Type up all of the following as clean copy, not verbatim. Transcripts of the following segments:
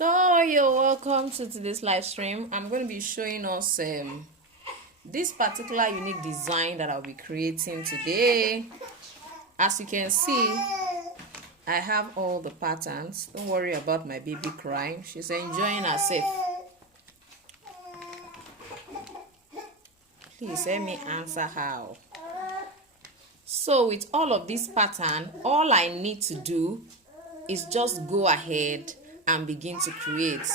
So you're welcome to today's live stream. I'm going to be showing us this particular unique design that I'll be creating today. As you can see, I have all the patterns. Don't worry about my baby crying. She's enjoying herself. Please let me answer how. So with all of this pattern, all I need to do is just go ahead and begin to create.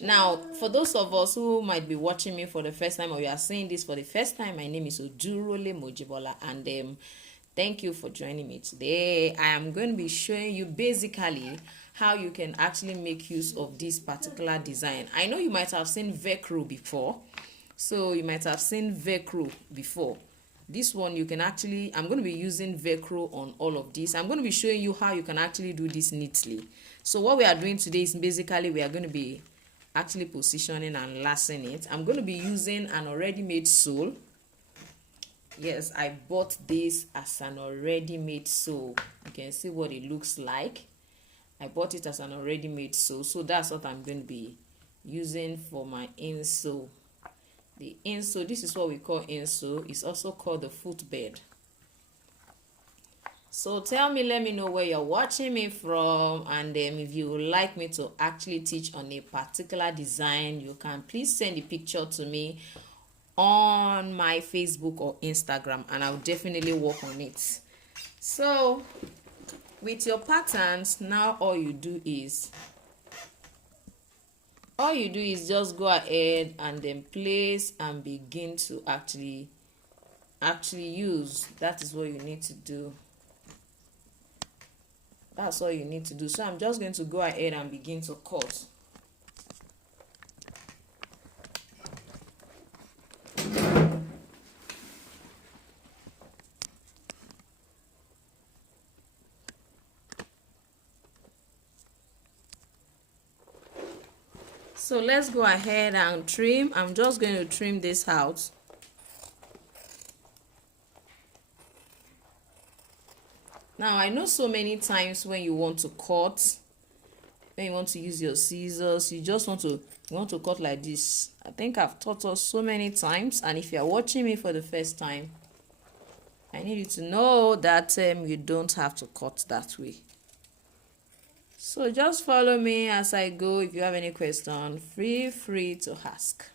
Now, for those of us who might be watching me for the first time, or you are seeing this for the first time, my name is Odurole Mojibola, and thank you for joining me today. I am going to be showing you basically how you can actually make use of this particular design. I know you might have seen Velcro before, so you might have seen Velcro before. This one you can actually, I'm going to be using Velcro on all of this. I'm going to be showing you how you can actually do this neatly. So what we are doing today is basically we are going to be actually positioning and lacing it. I'm going to be using an already made sole. Yes, I bought this as an already made sole. You can see what it looks like. I bought it as an already made sole. So that's what I'm going to be using for my insole. The insole, this is what we call insole. It's also called the footbed. So tell me, let me know where you're watching me from, and if you would like me to actually teach on a particular design, you can please send a picture to me on my Facebook or Instagram, and I'll definitely work on it. So with your patterns, now all you do is just go ahead and then place and begin to actually use. That is what you need to do. That's all you need to do. So I'm just going to go ahead and begin to cut. So let's go ahead and trim. I'm just going to trim this out. Now, I know so many times when you want to cut, when you want to use your scissors, you just want to cut like this. I think I've taught us so many times, and if you're watching me for the first time, I need you to know that you don't have to cut that way. So just follow me as I go. If you have any question, feel free to ask.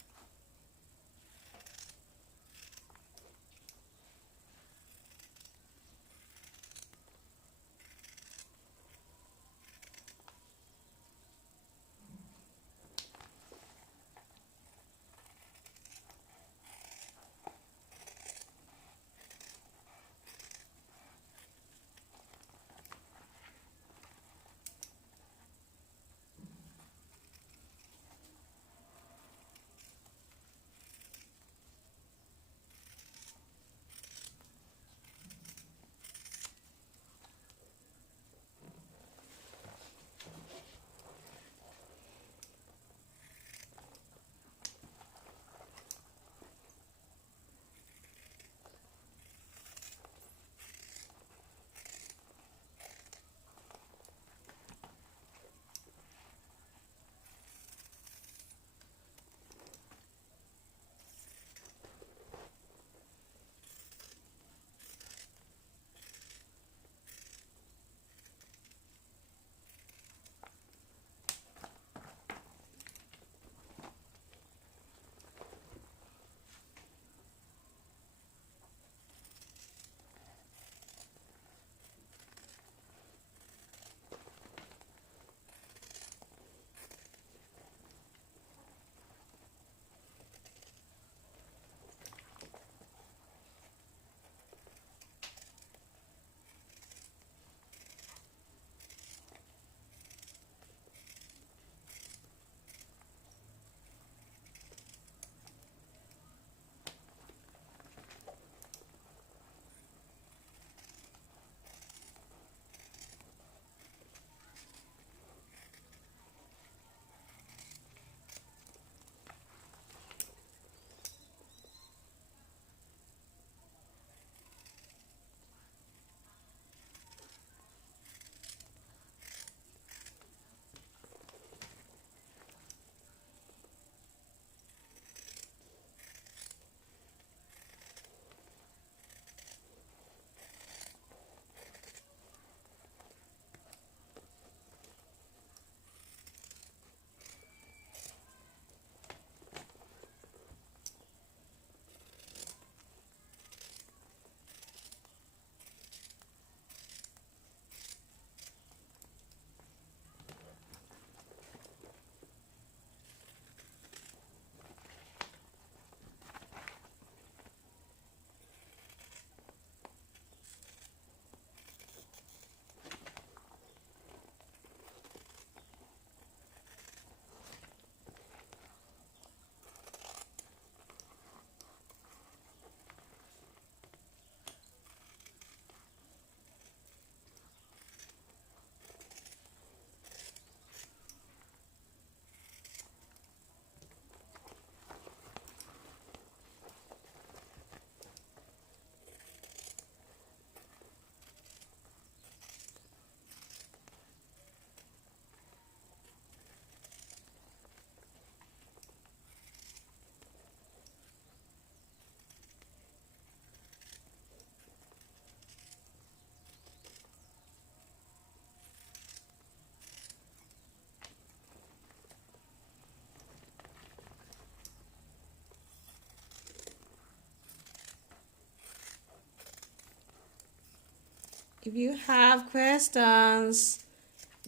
If you have questions,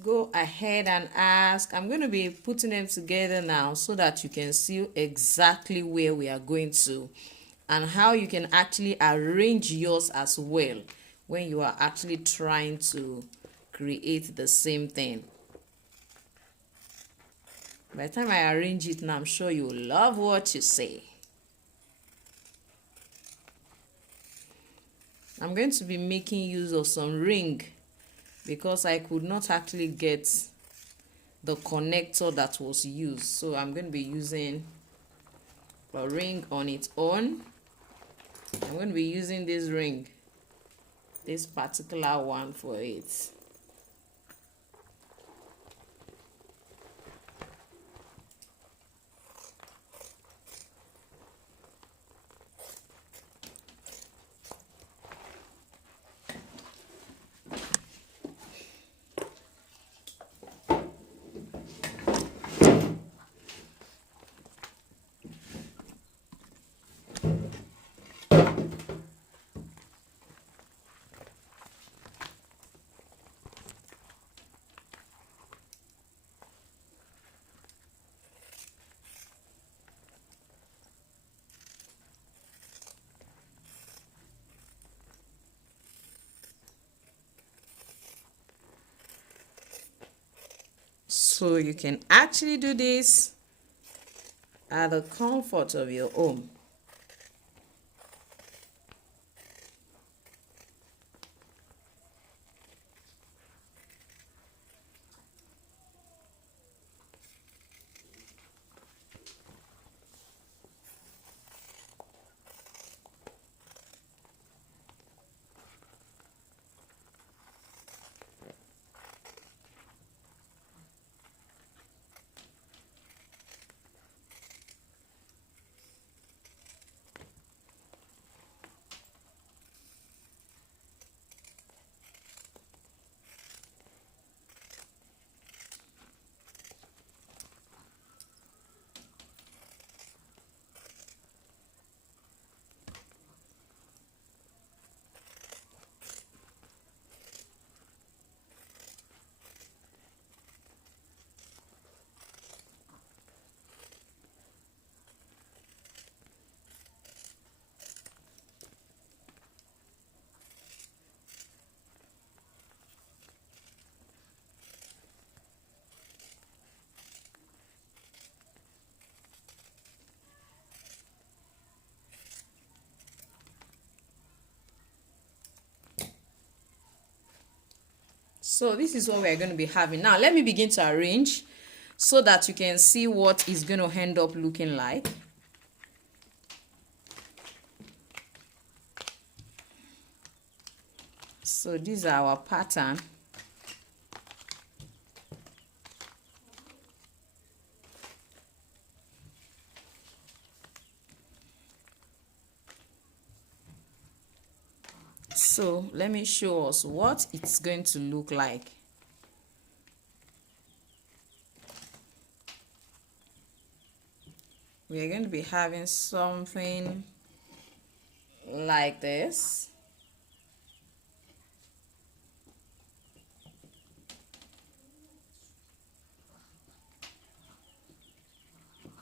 go ahead and ask. I'm going to be putting them together now so that you can see exactly where we are going to and how you can actually arrange yours as well when you are actually trying to create the same thing. By the time I arrange it now, I'm sure you will love what you see. I'm going to be making use of some ring because I could not actually get the connector that was used. So I'm going to be using a ring on its own. I'm going to be using this ring, this particular one for it. So you can actually do this at the comfort of your home. So this is what we're going to be having. Now let me begin to arrange so that you can see what is going to end up looking like. So these are our pattern. So let me show us what it's going to look like. We're going to be having something like this.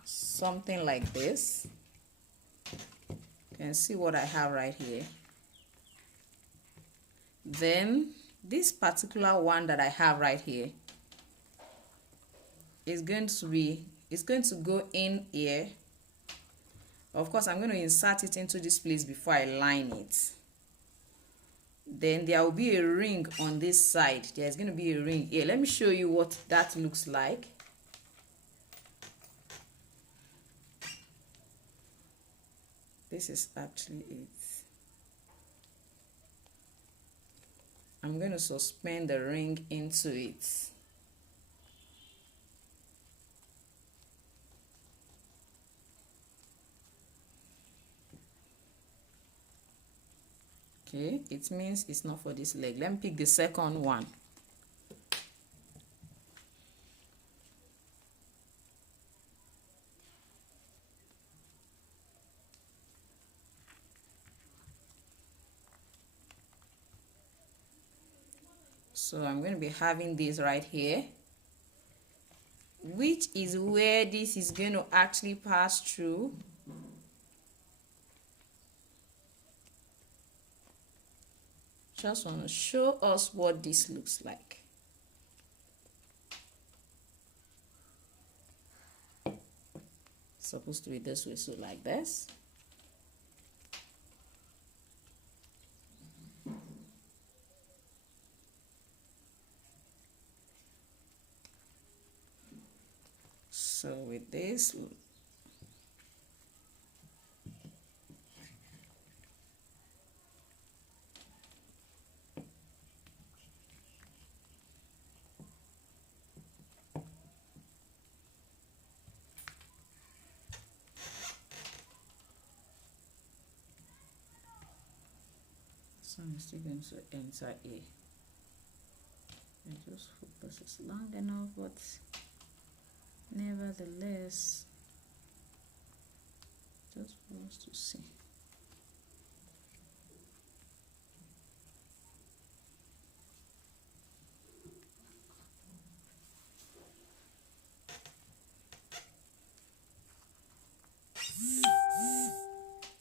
Something like this. You can see what I have right here. Then this particular one that I have right here is going to go in here. Of course, I'm going to insert it into this place before I line it. Then there will be a ring on this side. There's going to be a ring here. Let me show you what that looks like. This is actually it. I'm going to suspend the ring into it. Okay, it means it's not for this leg. Let me pick the second one. So I'm going to be having this right here, which is where this is going to actually pass through. Just want to show us what this looks like. It's supposed to be this way, so like this. So with this, so I'm still going to enter A. I just hope this is long enough, but nevertheless, just for us to see.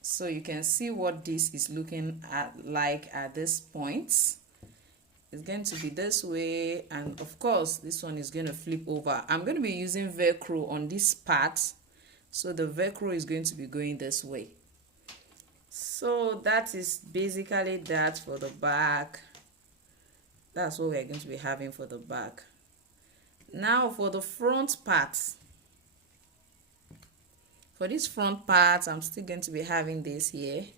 So you can see what this is looking at like at this point. It's going to be this way, and of course this one is going to flip over. I'm going to be using Velcro on this part, so the Velcro is going to be going this way. So that is basically that for the back. That's what we're going to be having for the back. Now for the front part. For this front part, I'm still going to be having this here. I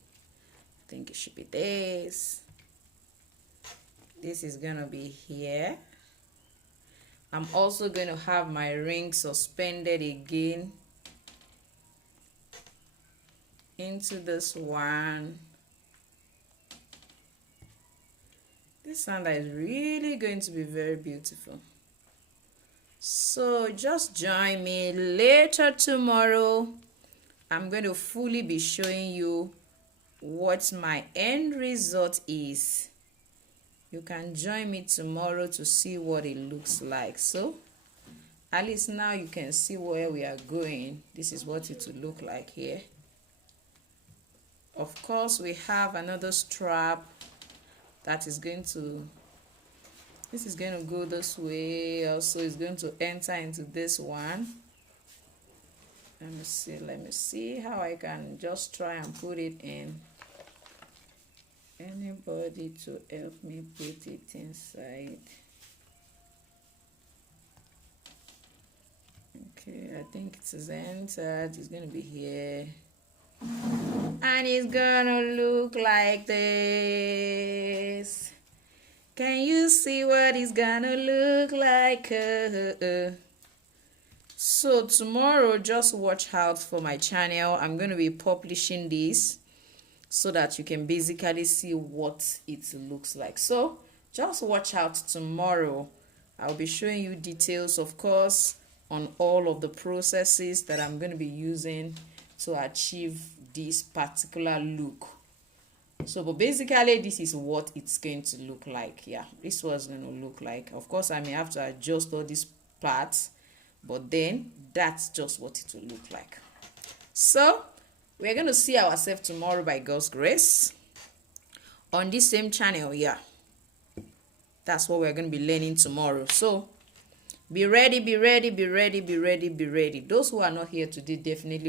think it should be this. This is going to be here. I'm also going to have my ring suspended again into this one. This sandal is really going to be very beautiful. So just join me later tomorrow. I'm going to fully be showing you what my end result is. You can join me tomorrow to see what it looks like. So at least now you can see where we are going. This is what it will look like here. Of course, we have another strap that is going to, this is going to go this way. Also, it's going to enter into this one. Let me see how I can just try and put it in. Anybody to help me put it inside? Okay, I think it is entered. It's going to be here. And it's going to look like this. Can you see what it's going to look like? So tomorrow, just watch out for my channel. I'm going to be publishing this so that you can basically see what it looks like. So just watch out tomorrow. I'll be showing you details, of course, on all of the processes that I'm going to be using to achieve this particular look. So but basically this is what it's going to look like. Yeah, this was going to look like. Of course, I may have to adjust all these parts, but then that's just what it will look like. So we're going to see ourselves tomorrow by God's grace on this same channel. Yeah, that's what we're going to be learning tomorrow. So be ready, be ready, be ready, be ready, be ready. Those who are not here today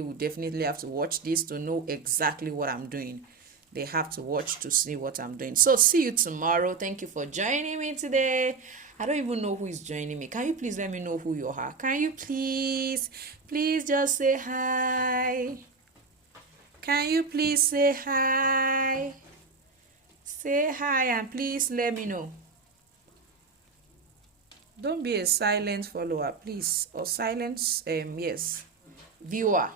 will definitely have to watch this to know exactly what I'm doing. They have to watch to see what I'm doing. So see you tomorrow. Thank you for joining me today. I don't even know who is joining me. Can you please let me know who you are? Can you please just say hi? Can you please say hi? Say hi and please let me know. Don't be a silent follower, please, or silent yes, viewer.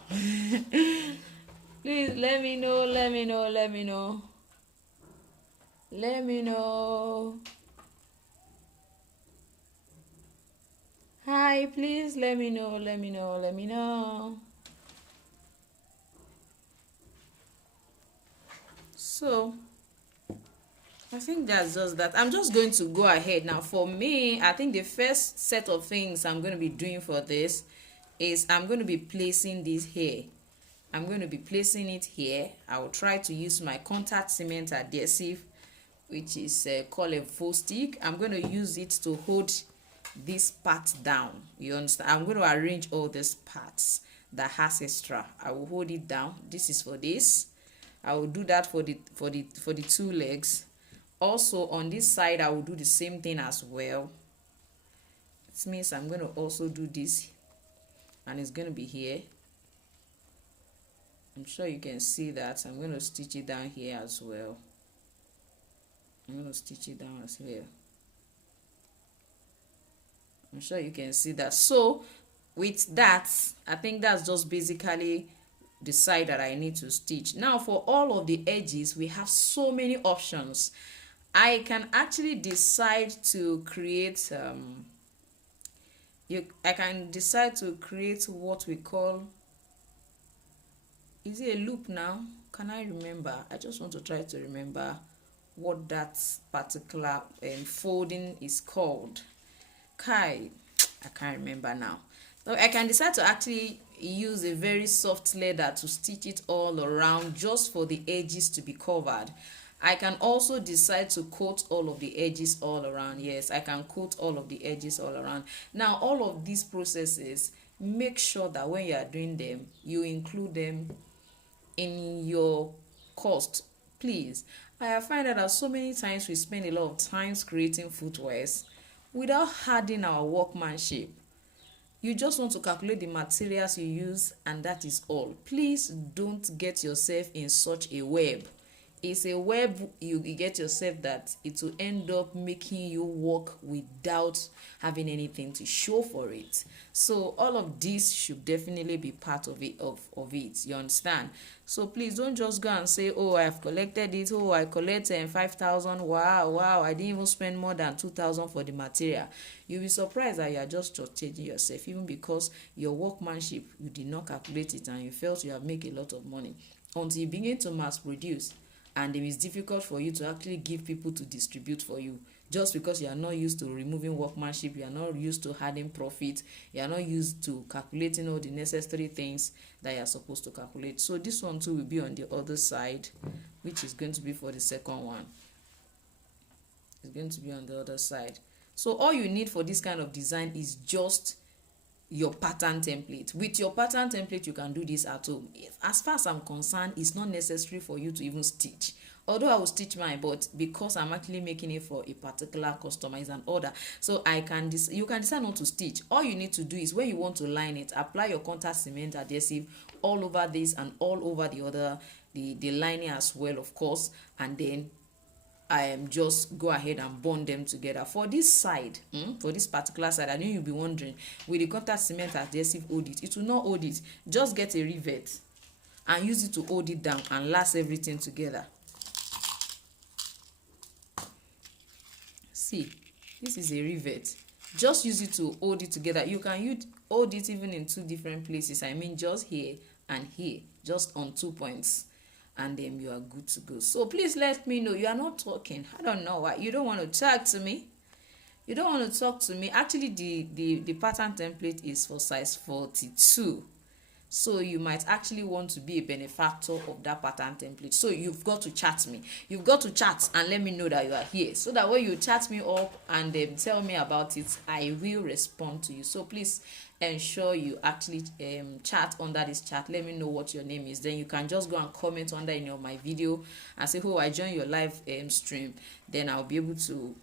Please let me know, let me know, let me know. Let me know. Hi, please let me know, let me know, let me know. So I think that's just that. I'm just going to go ahead now. For me, I think the first set of things I'm going to be doing for this is I'm going to be placing this here. I'm going to be placing it here. I will try to use my contact cement adhesive, which is called a full stick. I'm going to use it to hold this part down. You understand? I'm going to arrange all these parts that has extra. I will hold it down. This is for this. I will do that for the two legs. Also on this side, I will do the same thing as well. It means I'm going to also do this, and it's going to be here. I'm sure you can see that. I'm going to stitch it down here as well. I'm going to stitch it down as well. I'm sure you can see that. So with that, I think that's just basically the side that I need to stitch. Now for all of the edges, we have so many options. I can actually decide to create I can decide to create what we call, is it a loop now? Can I remember? I just want to try to remember what that particular folding is called. I can't remember now. So I can decide to actually use a very soft leather to stitch it all around just for the edges to be covered. I can also decide to coat all of the edges all around. Yes, I can coat all of the edges all around. Now, all of these processes, make sure that when you are doing them, you include them in your cost, please. I have found that so many times we spend a lot of time creating footwears without adding our workmanship. You just want to calculate the materials you use, and that is all. Please don't get yourself in such a web. It's a web you get yourself that it will end up making you work without having anything to show for it. So all of this should definitely be part of it. You understand? So please don't just go and say, oh, I've collected it. Oh, I collected 5,000. Wow, I didn't even spend more than 2,000 for the material. You'll be surprised that you are just changing yourself, even because your workmanship, you did not calculate it and you felt you have made a lot of money until you begin to mass produce. And it is difficult for you to actually give people to distribute for you, just because you are not used to removing workmanship, you are not used to adding profit, you are not used to calculating all the necessary things that you are supposed to calculate. So this one too will be on the other side, which is going to be for the second one. It's going to be on the other side. So all you need for this kind of design is just your pattern template. With your pattern template, you can do this at home. As far as I'm concerned, it's not necessary for you to even stitch. Although I will stitch mine, but because I'm actually making it for a particular customer, is an order, so I can you can decide not to stitch. All you need to do is, when you want to line it, apply your contact cement adhesive all over this and all over the other the lining as well, of course, and then just go ahead and bond them together. For this side, for this particular side, I know you'll be wondering, will the contact cement adhesive hold it? It will not hold it. Just get a rivet and use it to hold it down and last everything together. See, this is a rivet. Just use it to hold it together. You can hold it even in two different places. I mean, just here and here, just on 2 points, and then you are good to go. So please let me know. You are not talking. I don't know why you don't want to talk to me. You don't want to talk to me. Actually, the pattern template is for size 42. So you might actually want to be a benefactor of that pattern template. So you've got to chat me. You've got to chat and let me know that you are here, so that when you chat me up and tell me about it, I will respond to you. So please ensure you actually chat under this chat. Let me know what your name is. Then you can just go and comment under in my video and say, oh, I joined your live stream. Then I'll be able to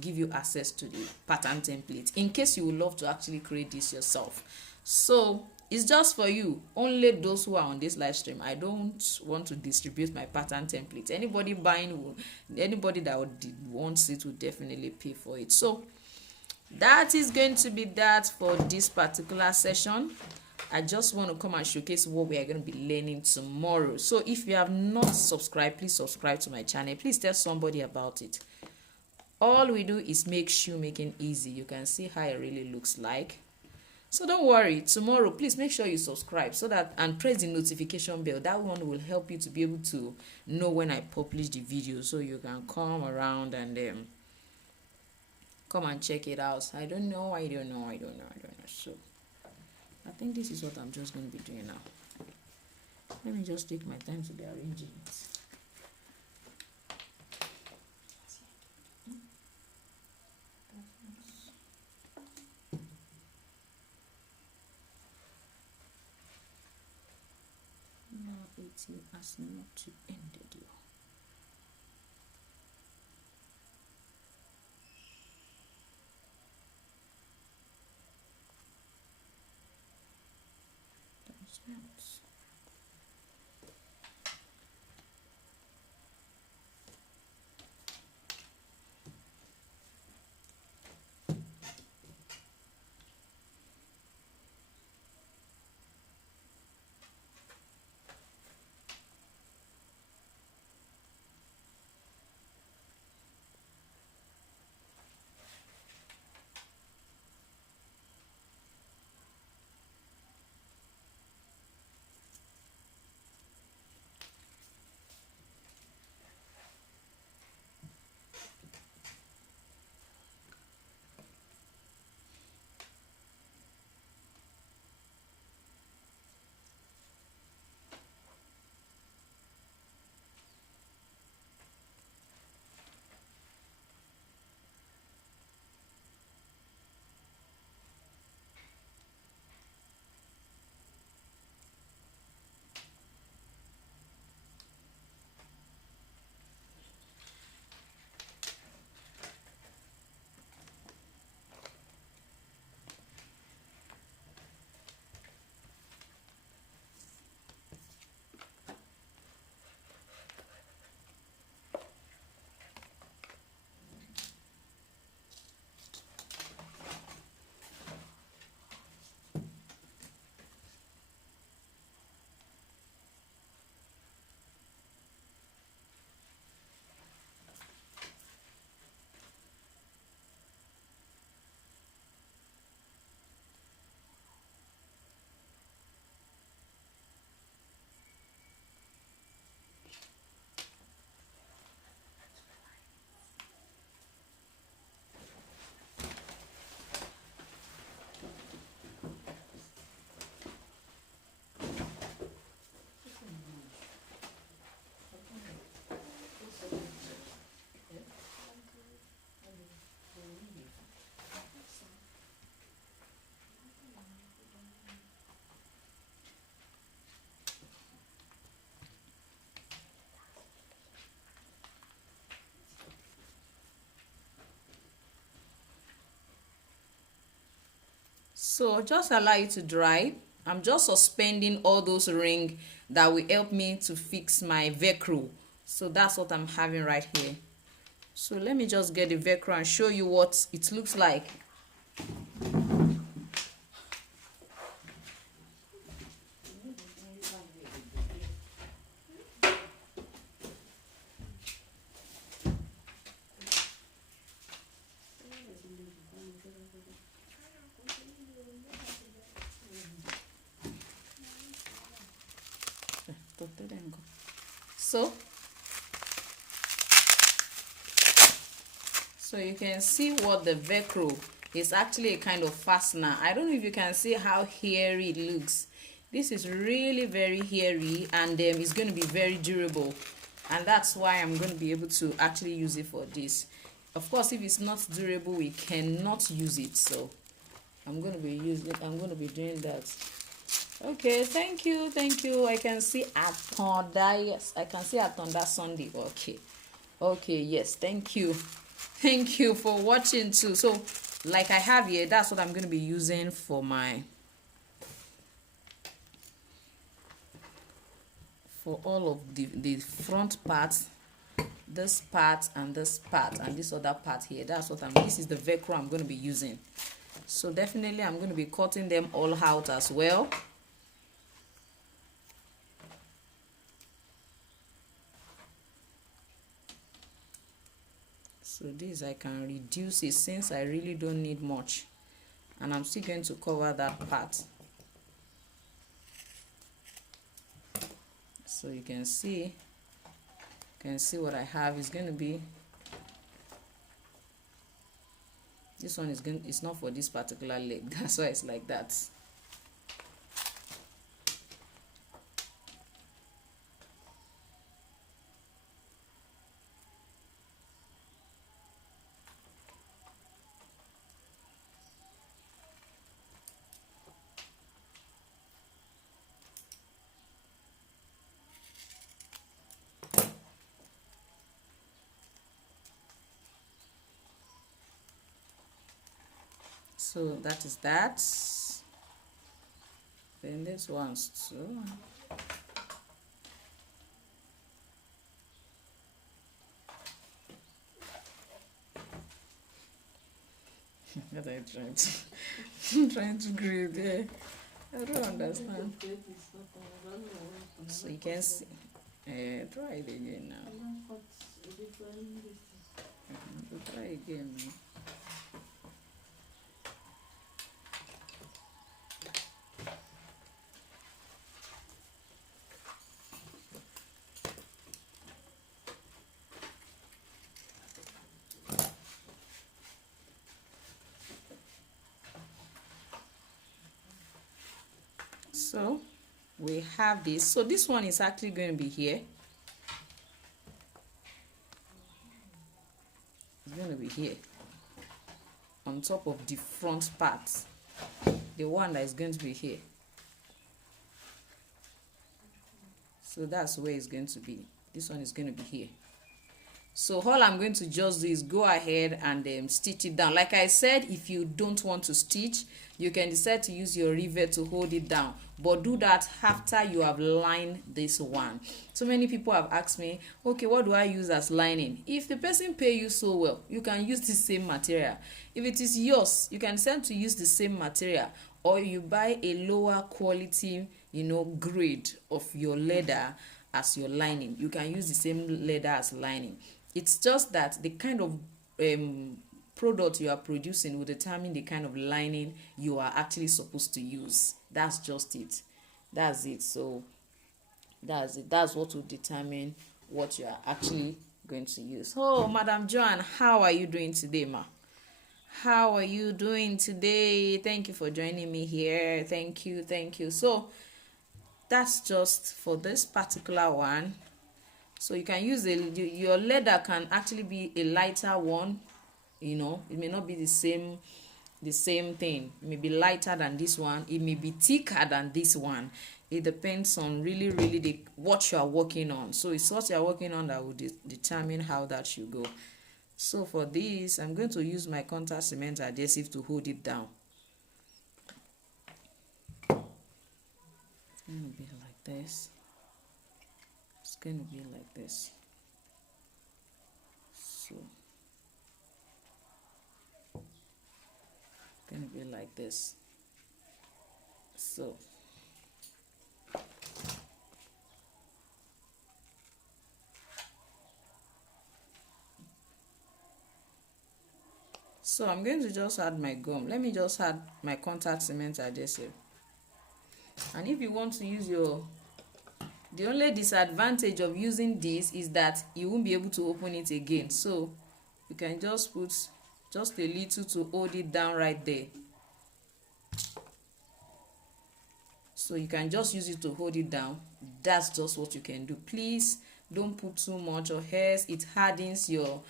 give you access to the pattern template in case you would love to actually create this yourself. So it's just for you, only those who are on this live stream. I don't want to distribute my pattern template. Anybody that wants it will definitely pay for it. So that is going to be that for this particular session. I just want to come and showcase what we are going to be learning tomorrow. So if you have not subscribed, please subscribe to my channel. Please tell somebody about it. All we do is make shoemaking easy. You can see how it really looks like. So don't worry, tomorrow please make sure you subscribe so that, and press the notification bell. That one will help you to be able to know when I publish the video, so you can come around and come and check it out. I don't know. So I think this is what I'm just going to be doing now. Let me just take my time to be arranging it. Now it has not ended yet. That's not. So just allow it to dry. I'm just suspending all those rings that will help me to fix my Velcro. So that's what I'm having right here. So let me just get the Velcro and show you what it looks like. So you can see what the Velcro is actually a kind of fastener. I don't know if you can see how hairy it looks. This is really very hairy, and it's going to be very durable, and that's why I'm going to be able to actually use it for this. Of course, if it's not durable, we cannot use it. So I'm going to be doing that. Okay, thank you. I can see Atonda. Yes, I can see Atonda Sunday. Okay, yes, thank you for watching too. So like I have here, that's what I'm going to be using for all of the front parts, this part and this part and this other part here. That's what this is the Velcro I'm going to be using. So definitely I'm going to be cutting them all out as well. So this I can reduce it since I really don't need much. and I'm still going to cover that part. So you can see what I have is going to be, this one is going, it's not for this particular leg, that's why it's like that. So that is that. Then this one's too. What are you trying to? I'm trying to grade. Yeah. I don't understand. So you can see. Try it again now. Try again now. So we have this. So this one is actually going to be here. It's going to be here on top of the front part, the one that is going to be here. So that's where it's going to be. This one is going to be here. So all I'm going to just do is go ahead and stitch it down. Like I said, if you don't want to stitch, you can decide to use your rivet to hold it down, but do that after you have lined this one. So many people have asked me, okay, what do I use as lining? If the person pay you so well, you can use the same material. If it is yours, you can decide to use the same material, or you buy a lower quality, grade of your leather as your lining. You can use the same leather as lining. It's just that the kind of product you are producing will determine the kind of lining you are actually supposed to use. That's just it. That's it. So that's it. That's what will determine what you are actually going to use. Oh, Madam Joan, how are you doing today, ma? How are you doing today? Thank you for joining me here. Thank you. So that's just for this particular one. So you can use your leather can actually be a lighter one. It may not be the same thing. It may be lighter than this one. It may be thicker than this one. It depends on really what you are working on. So it's what you are working on that will determine how that should go. So for this, I'm going to use my contact cement adhesive to hold it down. It's going to be like this. It's going to be like this. So it's going to be like this. So I'm going to just add my gum. Let me just add my contact cement adhesive. And if you want to use the only disadvantage of using this is that you won't be able to open it again. So you can just put just a little to hold it down right there. So you can just use it to hold it down. That's just what you can do. Please don't put too much, or else it hardens your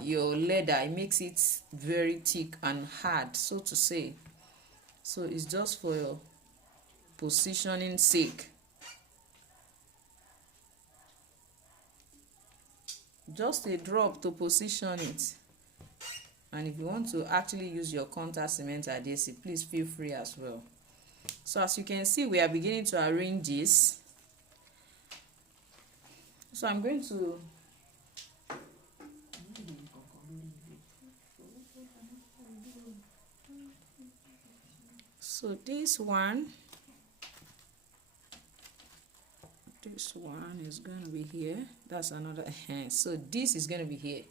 leather. It makes it very thick and hard, so to say. So it's just for your positioning sake. Just a drop to position it. And if you want to actually use your contact cement adhesive, please feel free as well. So as you can see, we are beginning to arrange this. So I'm going to this one is going to be here. That's another so this is going to be here.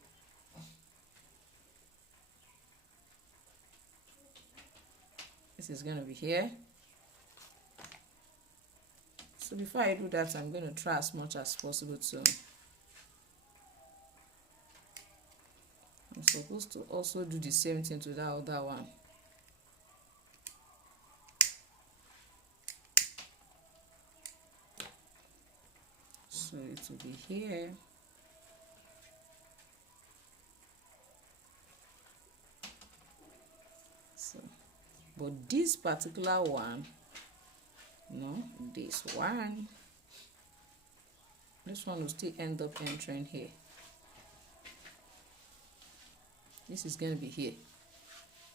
This is going to be here. So before I do that, I'm going to try as much as possible to. I'm supposed to also do the same thing to that other one. So it will be here. So, but this particular one, no, this one will still end up entering here. This is going to be here.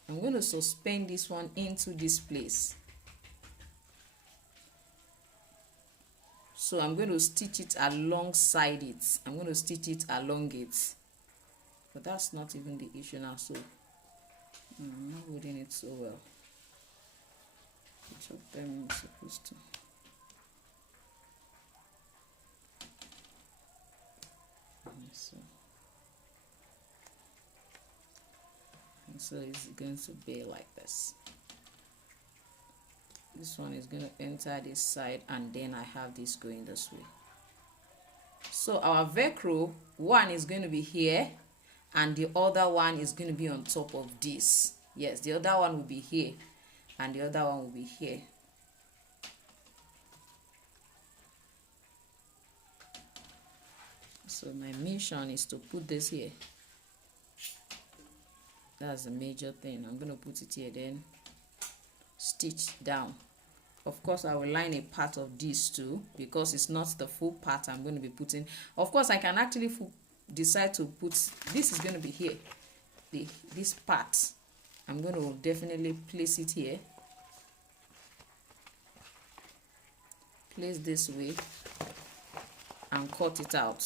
I'm going to suspend this one into this place. So I'm going to stitch it alongside it. I'm going to stitch it along it. But that's not even the issue now. So I'm not holding it so well. Which of them I'm supposed to? So it's going to be like this. This one is going to enter this side, and then I have this going this way. So our Velcro, one is going to be here, and the other one is going to be on top of this. Yes, the other one will be here, and the other one will be here. So my mission is to put this here. That's the major thing. I'm going to put it here, then stitch down. Of course, I will line a part of this too, because it's not the full part I'm going to be putting. Of course, I can actually decide to put, this is going to be here. This part, I'm going to definitely place it here. Place this way and cut it out.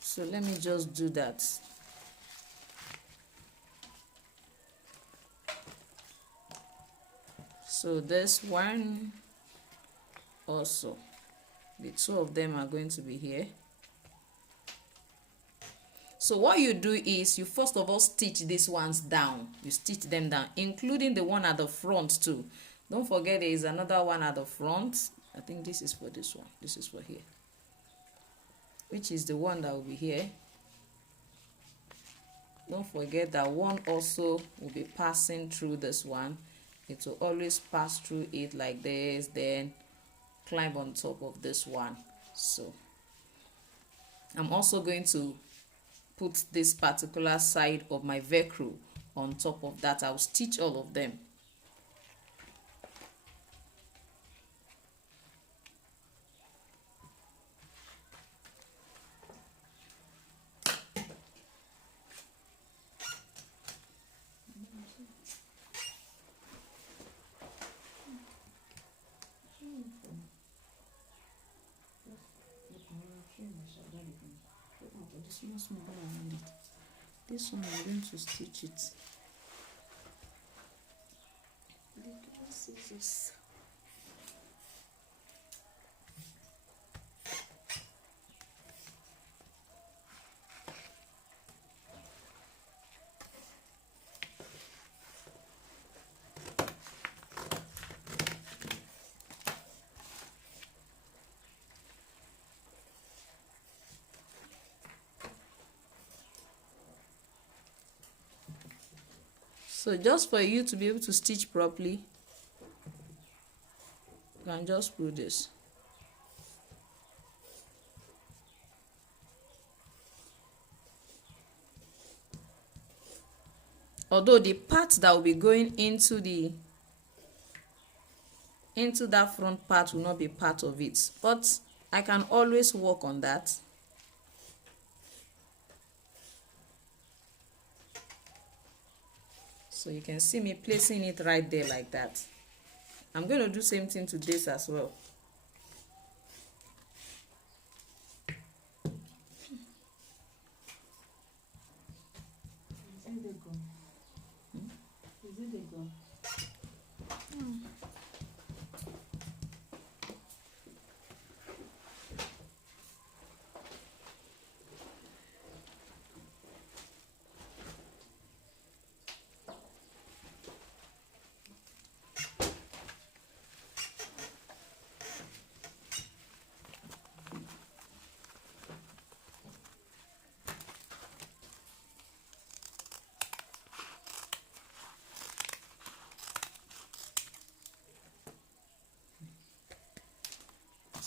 So let me just do that. So this one also, the two of them are going to be here. So what you do is you first of all stitch these ones down. You stitch them down, including the one at the front too. Don't forget there is another one at the front. I think this is for this one. This is for here, which is the one that will be here. Don't forget that one also will be passing through this one. It will always pass through it like this, then climb on top of this one. So I'm also going to put this particular side of my Velcro on top of that. I'll stitch all of them. This one I'm going to stitch it. Little scissors. So just for you to be able to stitch properly, you can just pull this. Although the part that will be going into that front part will not be part of it, but I can always work on that. So you can see me placing it right there like that. I'm going to do same thing to this as well.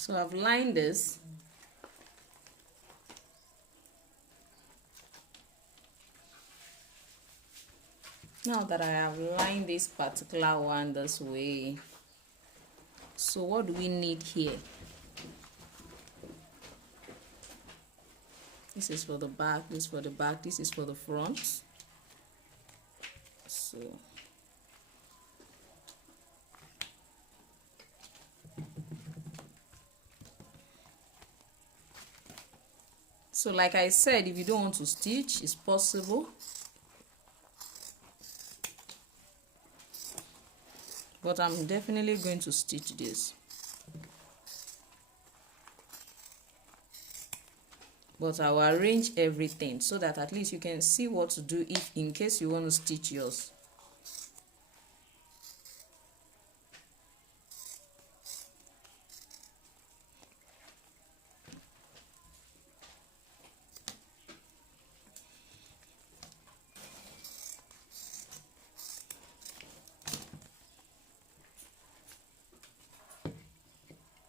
So I've lined this. Now that I have lined this particular one this way, so what do we need here? This is for the back, this is for the back, this is for the front. So like I said, if you don't want to stitch, it's possible. But I'm definitely going to stitch this. But I will arrange everything so that at least you can see what to do if in case you want to stitch yours.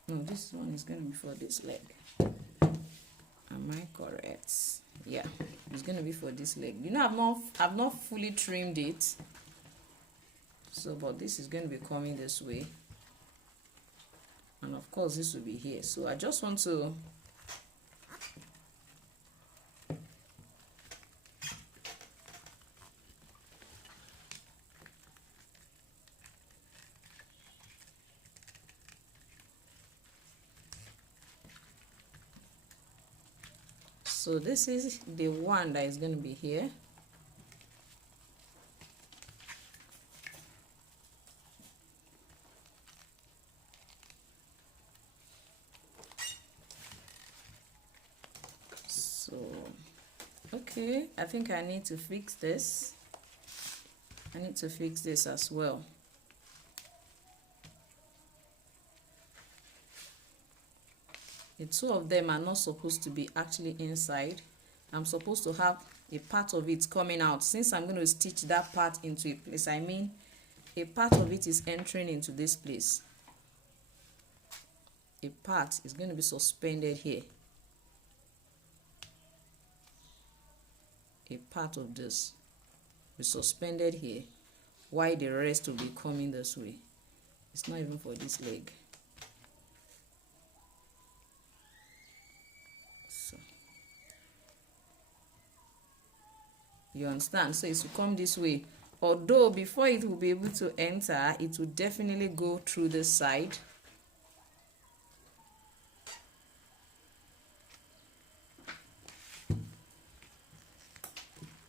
No, this one is going to be for this leg. Am I correct? Yeah, it's going to be for this leg. You know, I've not fully trimmed it. So, but this is going to be coming this way. And of course, this will be here. So I just want to so this is the one that is going to be here. So, okay, I think I need to fix this. I need to fix this as well. The two of them are not supposed to be actually inside. I'm supposed to have a part of it coming out. Since I'm going to stitch that part into a place, I mean a part of it is entering into this place. A part is going to be suspended here. A part of this will be suspended here, while the rest will be coming this way. It's not even for this leg. You understand? So it will come this way. Although before it will be able to enter, it will definitely go through this side.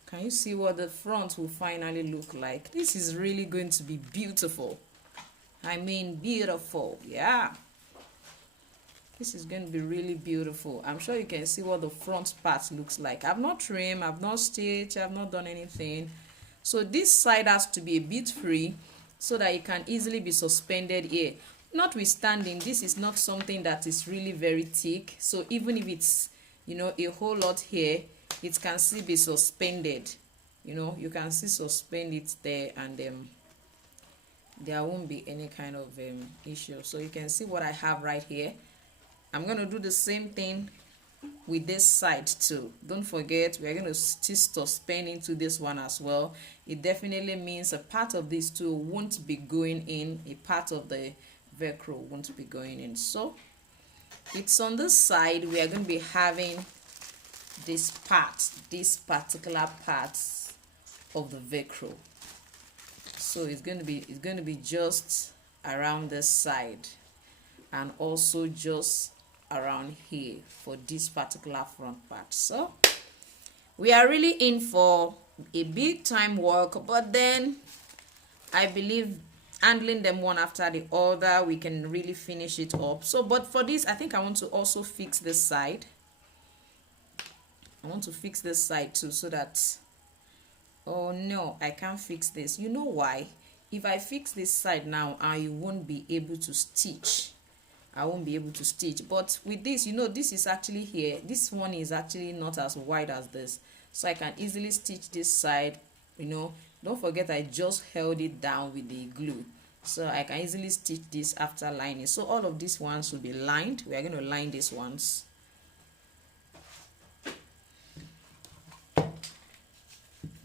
Can you see what the front will finally look like? This is really going to be beautiful. I mean beautiful, yeah. This is going to be really beautiful. I'm sure you can see what the front part looks like. I've not trimmed, I've not stitched, I've not done anything. So this side has to be a bit free so that it can easily be suspended here. Notwithstanding, this is not something that is really very thick. So even if it's, you know, a whole lot here, it can still be suspended. You know, you can still suspend it there, and there won't be any kind of issue. So you can see what I have right here. I'm going to do the same thing with this side too. Don't forget, we're going to still suspend into this one as well. It definitely means a part of this too won't be going in. A part of the Velcro won't be going in. So it's on this side we are going to be having this part, this particular part of the Velcro. So it's going to be just around this side, and also just around here for this particular front part. So we are really in for a big time work, but then I believe handling them one after the other, we can really finish it up. So but for this, I think I want to also fix this side. I want to fix this side too, so that, oh no, I can't fix this. You know why? If I fix this side now, I won't be able to stitch. I won't be able to stitch. But with this, you know, this is actually here. This one is actually not as wide as this. So I can easily stitch this side, you know. Don't forget, I just held it down with the glue. so I can easily stitch this after lining. So all of these ones will be lined. We are going to line these ones.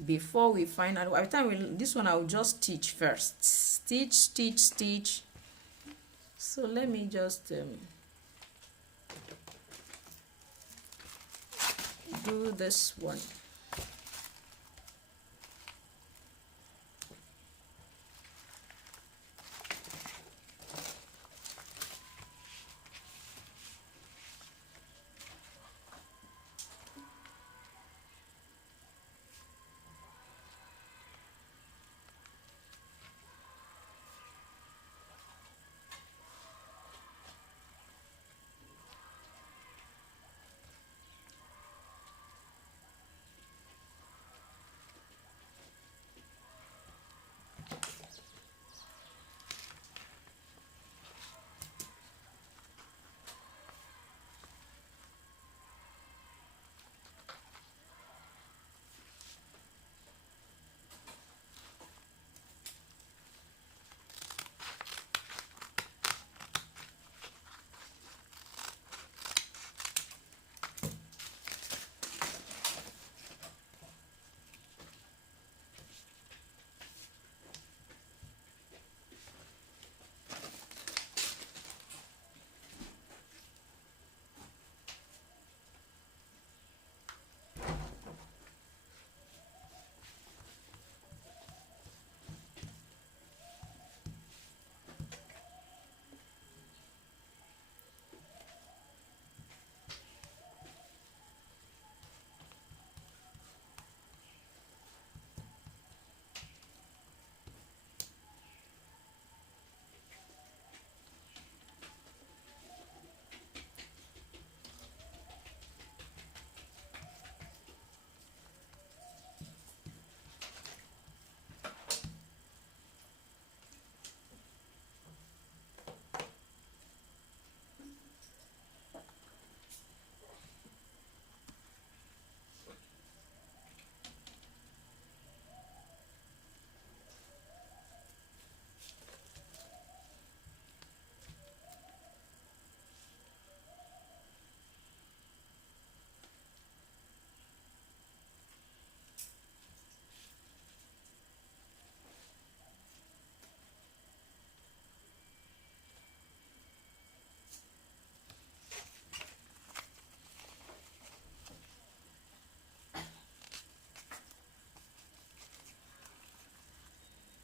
Before we find out, by the time this one, I will just stitch first. Stitch, stitch, stitch. So let me just do this one.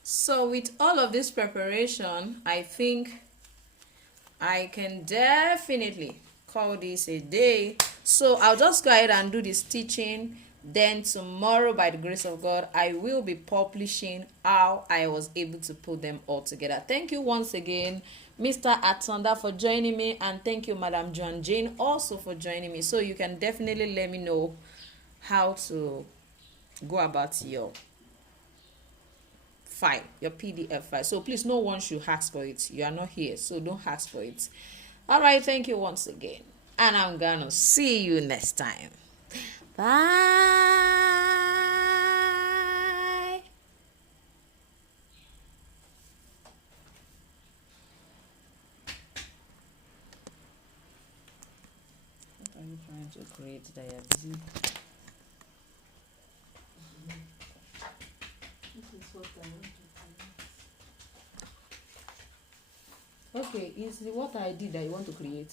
So with all of this preparation, I think I can definitely call this a day. So I'll just go ahead and do the stitching. Then tomorrow, by the grace of God, I will be publishing how I was able to put them all together. Thank you once again, Mr. Atanda, for joining me, and thank you, Madam Joan Jane, also for joining me. So you can definitely let me know how to go about your file, your PDF file. So please, no one should ask for it. You are not here, so don't ask for it. All right, thank you once again, and I'm gonna see you next time. Bye. What are you trying to create that you're busy? This is what I want to create. Okay, is what I did that you want to create?